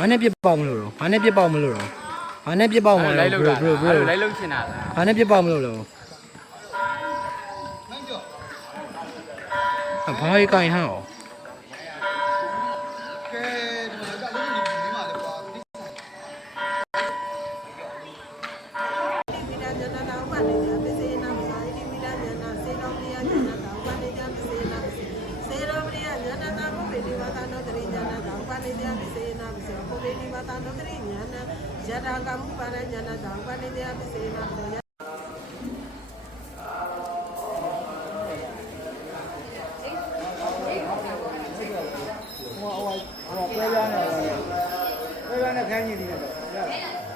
ဘာနဲ့ပြစ်ပေါက်မလို့တော့ဘာနဲ့ပြစ်ပေါက်မလို့တော့ဘာနဲ့ပြစ်ပေါက်မလို့လိုက်လို့လိုက်လို့ရှင်းတာဘာနဲ့ပြစ်ပေါက်မလို့တော့ဘာကြီးကိုင်ဟောဟိုပွဲရနေတယ်ပွဲရနေခိုင်းနေတယ်